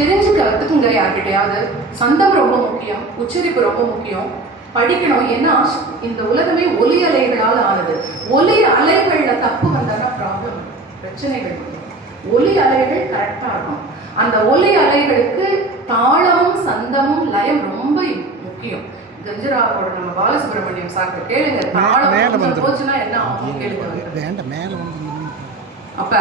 தெரிஞ்சு கற்றுக்குங்க யார்கிட்டயாவது? சந்தம் ரொம்ப முக்கியம் உச்சரிப்பு ரொம்ப முக்கியம். படிக்கணும் ஏன்னா இந்த உலகமே ஒலி அலைகளால் ஆனது. ஒலி அலைகள்ல தப்பு வந்தாதான் ப்ராப்ளம் பிரச்சனைகள். ஒலி அலைகள் கரெக்டாக இருக்கும். அந்த ஒலி அலைகளுக்கு தாளமும் சந்தமும் லயம் ரொம்ப முக்கியம். கஞ்சராவோட நம்ம பாலசுப்ரமணியம் சார் கேளுங்க. தாளம். போச்சுன்னா என்ன ஆகும்? கேளுங்க. அப்ப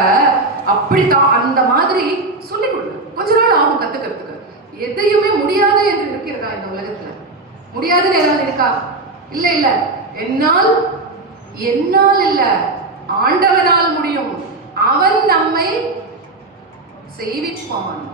அப்படித்தான் அந்த மாதிரி சொல்லிக் கொடுங்க. கொஞ்ச நாள் ஆகும் கத்துக்கிறதுக்கு. எதையுமே முடியாத என்று இருக்கிறதா இந்த உலகத்துல? முடியாதுன்னு ஏதாவது இருக்கா? இல்ல இல்ல. என்னால் என்னால் இல்ல. ஆண்டவனால் முடியும். அவன் நம்மை செய்விப்பான்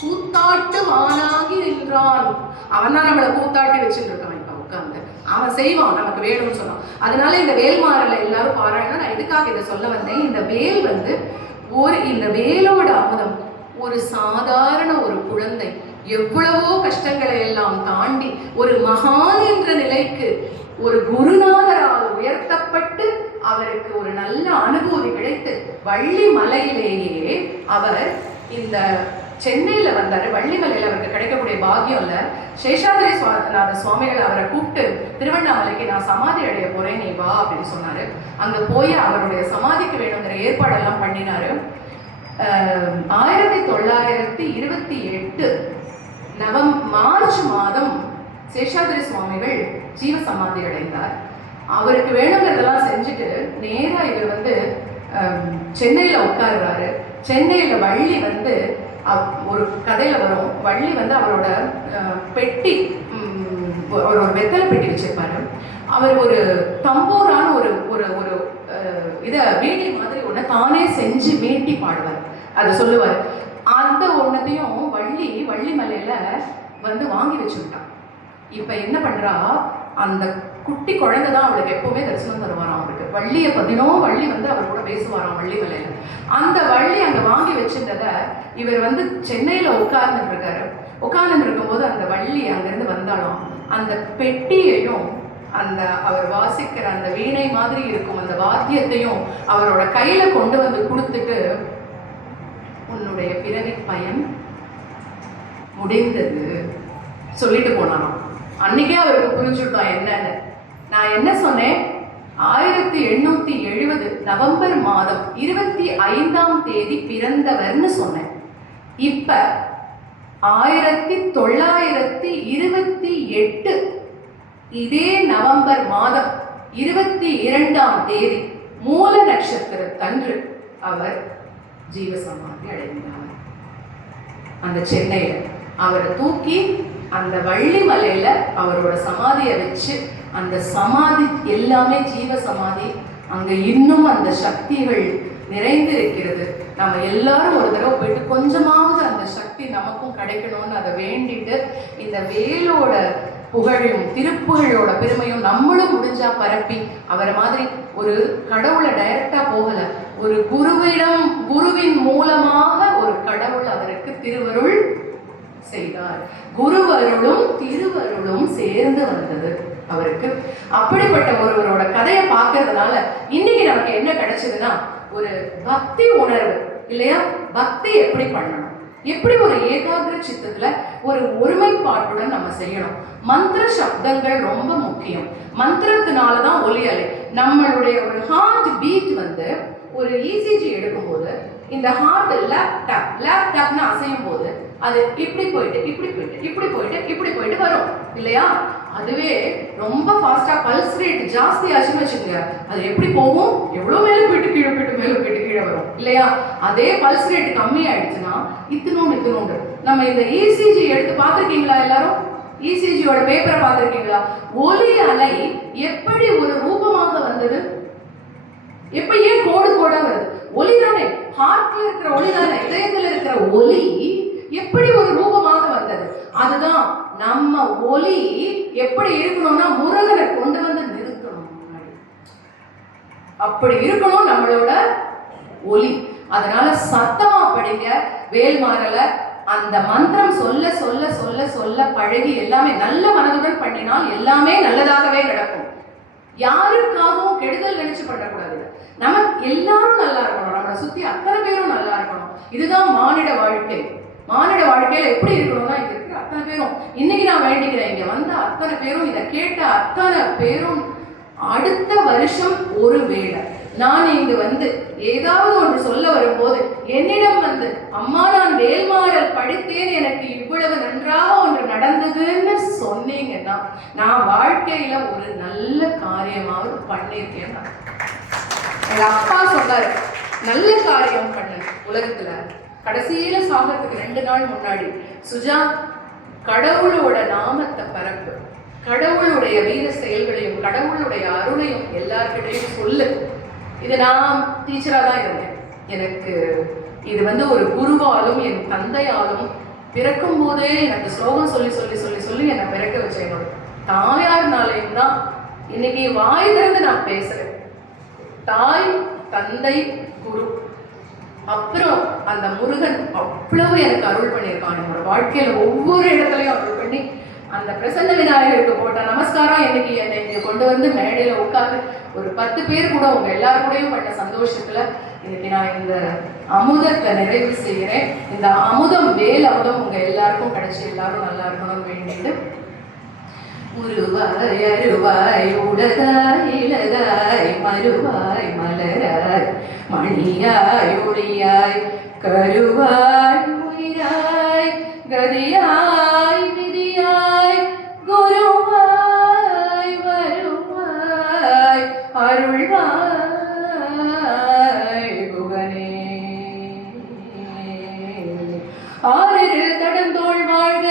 கூத்தாட்டு வானாகி நின்றான். அவன் தான் நம்மளை கூத்தாட்டி வச்சுட்டு இருக்கான் இப்ப உட்கார்ந்து. அவன் செய்வான் நமக்கு வேணும்னு சொன்னான். அதனால இந்த வேல்மாறல எல்லாரும் பாராயணும். நான் எதுக்காக இதை சொல்ல வந்தேன்? இந்த வேல் வந்து ஒரு இந்த வேலோட அமுதம். ஒரு சாதாரண ஒரு குழந்தை எவ்வளவோ கஷ்டங்களை எல்லாம் தாண்டி ஒரு மகான் என்ற நிலைக்கு ஒரு குருநாதரால் உயர்த்தப்பட்டு அவருக்கு ஒரு நல்ல அனுபூதி கிடைத்து வள்ளி மலையிலேயே அவர் இந்த சென்னையில் வந்தாரு. வள்ளிமலையில அவருக்கு கிடைக்கக்கூடிய பாக்கியம் இல்ல. சேஷாதிரி சுவாமிநாத சுவாமிகள் அவரை கூப்பிட்டு திருவண்ணாமலைக்கு நான் சமாதி அடைய போறேன் நீ வா அப்படின்னு சொன்னாரு. அங்கே போய் அவருடைய சமாதிக்கு வேணுங்கிற ஏற்பாடெல்லாம் பண்ணினாரு. ஆயிரத்தி தொள்ளாயிரத்தி இருபத்தி எட்டு நவம் மார்ச் மாதம் சேஷாதிரி சுவாமிகள் ஜீவ சமாதி அடைந்தார். அவருக்கு வேணுங்கிறதெல்லாம் செஞ்சுட்டு நேராக இவர் வந்து சென்னையில் உட்காருவாரு. உட்காருறாரு வள்ளி வந்து ஒரு கதையில் வரும். வள்ளி வந்து அவரோட பெட்டி ம், அவர் ஒரு வெத்தலை பெட்டி வச்சிருப்பாரு. அவர் ஒரு தம்பூரான ஒரு ஒரு ஒரு இதை இத மாதிரி ஒன்று தானே செஞ்சு மீட்டி பாடுவார். அதை சொல்லுவார். அந்த ஒன்றத்தையும் வள்ளி வள்ளி மலையில வந்து வாங்கி வச்சுக்கிட்டான். இப்போ என்ன பண்ணுறா அந்த குட்டி குழந்தை தான் அவளுக்கு எப்பவுமே தரிசனம் தருவாராம் அவருக்கு. வள்ளியை பத்தினும் வள்ளி வந்து அவர் கூட பேசுவாராம் வள்ளி மலையில. அந்த வள்ளி அங்கே வாங்கி வச்சிருந்தத இவர் வந்து சென்னையில் உட்கார்ந்துட்டு இருக்காரு. உட்கார்ந்து இருக்கும்போது அந்த வள்ளி அங்கேருந்து வந்தாலும் அந்த பெட்டியையும் அந்த அவர் வாசிக்கிற அந்த வீணை மாதிரி இருக்கும் அந்த வாத்தியத்தையும் அவரோட கையில் கொண்டு வந்து கொடுத்துட்டு உன்னுடைய பிறவி பயன் முடிந்தது. சொல்லிட்டு போனாராம். அன்னைக்கே அவருக்கு புரிஞ்சுட்டான் என்னன்னு. நான் என்ன சொன்னேன்? ஆயிரத்தி எண்ணூத்தி எழுபது நவம்பர் மாதம் இருபத்தி ஐந்தாம் தேதி பிறந்தவர்னு சொன்னேன். இப்ப ஆயிரத்தி தொள்ளாயிரத்தி இருபத்தி எட்டு இதே நவம்பர் மாதம் இருபத்தி இரண்டாம் தேதி மூல நட்சத்திரத்தன்று அவர் ஜீவசமாதி அடைந்தார். அந்த சென்னையில அவரை தூக்கி அந்த வள்ளி மலையில அவரோட சமாதியை வச்சு அந்த சமாதி எல்லாமே ஜீவ சமாதி அங்க இன்னும் அந்த சக்திகள் நிறைந்து இருக்கிறது நம்ம எல்லாரும் ஒரு தடவை போயிட்டு கொஞ்சமாவது அந்த சக்தி நமக்கும் கிடைக்கணும்னு அதை வேண்டிட்டு இந்த வேலோட புகழையும் திருப்புகழோட பெருமையும் நம்மளும் முடிஞ்சா பரப்பி அவரை மாதிரி ஒரு கடவுளை டைரக்டா போகல. ஒரு குருவிடம் குருவின் மூலமாக ஒரு கடவுள் அவருக்கு திருவருள் செய்தார். குருவருளும் திருவருளும் சேர்ந்து வந்தது அவருக்கு. அப்படிப்பட்ட ஒருவரோட கதையை பார்க்கறதுனால இன்னைக்கு நமக்கு என்ன கிடைச்சதுன்னா ஒரு பக்தி உணர்வு இல்லையா? பக்தி எப்படி பண்ணணும்? எப்படி ஒரு ஏகாகிர சித்தத்துல ஒரு ஒருமைப்பாட்டுடன் நம்ம செய்யணும்? மந்திர சப்தங்கள் ரொம்ப முக்கியம். மந்திரத்தினால தான் ஒலி அலை. நம்மளுடைய ஒரு ஹார்ட் பீட் வந்து ஒரு இசிஜி எடுக்கும்போது இந்த ஹார்ட் லேப்டாப் லேப்டாப்னு அசையும் போது அது இப்படி போயிட்டு இப்படி போயிட்டு இப்படி போயிட்டு இப்படி போயிட்டு வரும். இல்லையா? அதுவே ரொம்ப ஃபாஸ்டா பல்ஸ் ரேட் ஜாஸ்தி ஆச்சுன்னு வச்சுக்கோங்க. அது எப்படி போகும்? எவ்வளவு மேல போயிட்டு கீழே போயிட்டு மேல போயிட்டு கீழே வரும். இல்லையா? அதே பல்ஸ் ரேட் கம்மி ஆயிடுச்சுன்னா இத்தினோண்டு இத்தினோண்டு. நம்ம இந்த இசிஜி எடுத்து பார்த்துருக்கீங்களா எல்லாரும்? இசிஜியோட பேப்பரை பார்த்துருக்கீங்களா? ஒலி அலை எப்படி ஒரு ரூபமாக வந்தது? எப்ப ஏன் கோடு கோடா வருது? ஒலி தானே ஹார்ட்ல இருக்கிற ஒலி தானே இதயத்துல இருக்கிற ஒலி எப்படி ஒரு ரூபமாக வந்தது? அதுதான் நம்ம ஒலி எப்படி இருக்கணும்னா முருகனை கொண்டு வந்து நிறுத்தணும் அப்படி இருக்கணும் நம்மளோட ஒலி அதனால சத்தமா படிங்க வேல்மாறல அந்த மந்திரம் சொல்ல சொல்ல சொல்ல சொல்ல பழகி எல்லாமே நல்ல மனதுடன் பண்ணினால் எல்லாமே நல்லதாகவே நடக்கும். யாருக்காகவும் கெடுதல் நினைச்சு பண்ணக்கூடாது. நமக்கு எல்லாரும் நல்லா இருக்கணும். நம்மளை சுத்தி அத்தனை பேரும் நல்லா இருக்கணும். இதுதான் மானிட மானிட வாழ்க்கை முறையில எப்படி இருக்கணும்னா இங்க இருக்கிற அத்தனை பேரும் இன்னைக்கு நான் வேண்டிக்கிறேன். இங்க வந்த அத்தனை பேரும் இதை கேட்ட அத்தனை பேரும் அடுத்த வருஷம் ஒரு வேளை. நான் இங்கு வந்து ஏதாவது ஒன்று சொல்ல வரும்போது என்னிடம் வந்து அம்மா நான் வேல்மாறல் படித்தேன் எனக்கு இவ்வளவு நன்றாக ஒன்று நடந்ததுன்னு சொன்னீங்கன்னா நான் வாழ்க்கையில ஒரு நல்ல காரியமாவது பண்ணியிருக்கேன். நான். எங்க அப்பா சொன்னாரு நல்ல காரியம் பண்ணு உலகத்துல. கடைசியில சாகிறதுக்கு ரெண்டு நாள் முன்னாடி சுஜா கடவுளோட நாமத்தை பரப்பு. கடவுளுடைய வீர செயல்களையும் கடவுளுடைய அருளையும் எல்லார்கிட்டையும் சொல்லு. இது நான் டீச்சராக தான் இருந்தேன். எனக்கு இது வந்து ஒரு குருவாலும் என் தந்தையாலும் பிறக்கும் போதே எனக்கு ஸ்லோகம் சொல்லி சொல்லி சொல்லி சொல்லி என்னை பிறக்க வச்ச என்னோட தாயார்னாலையும் தான் இன்னைக்கு வாய் திறந்து நான் பேசுறேன். தாய் தந்தை குரு. அப்புறம் அந்த முருகன் அவ்வளவு எனக்கு அருள் பண்ணியிருக்கான். என்னோட வாழ்க்கையில ஒவ்வொரு இடத்துலையும் அருள் பண்ணி அந்த பிரசன்ன விநாயகருக்கு போட்ட நமஸ்காரம் இன்னைக்கு என்னை இங்கே கொண்டு வந்து மேடையில உட்காந்து ஒரு பத்து பேர் கூட உங்க எல்லாருக்கூடையும் பண்ண சந்தோஷத்துல இன்னைக்கு நான் இந்த அமுதத்தை நிறைவு செய்கிறேன். இந்த அமுதம் வேல் அமுதம் உங்க எல்லாருக்கும் கிடைச்சி எல்லாரும் நல்லா இருக்கணும்னு வேண்டிட்டு உருவாய் அருவாய் உடதாய் இளதாய் மறுவாய் மணியாய் ஒளியாய் கருவாய் உயிராய் கதியாய் விதியாய் குருவாய் வருவாய் அருள்வாய் குகனே. ஆறிரு தடந்தோள் வாழ்க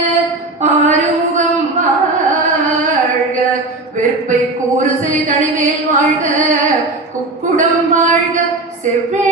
ஆறுமுகம் வாழ்க வெற்பை கூறு செய் தனிமேல் வாழ்க. se ve.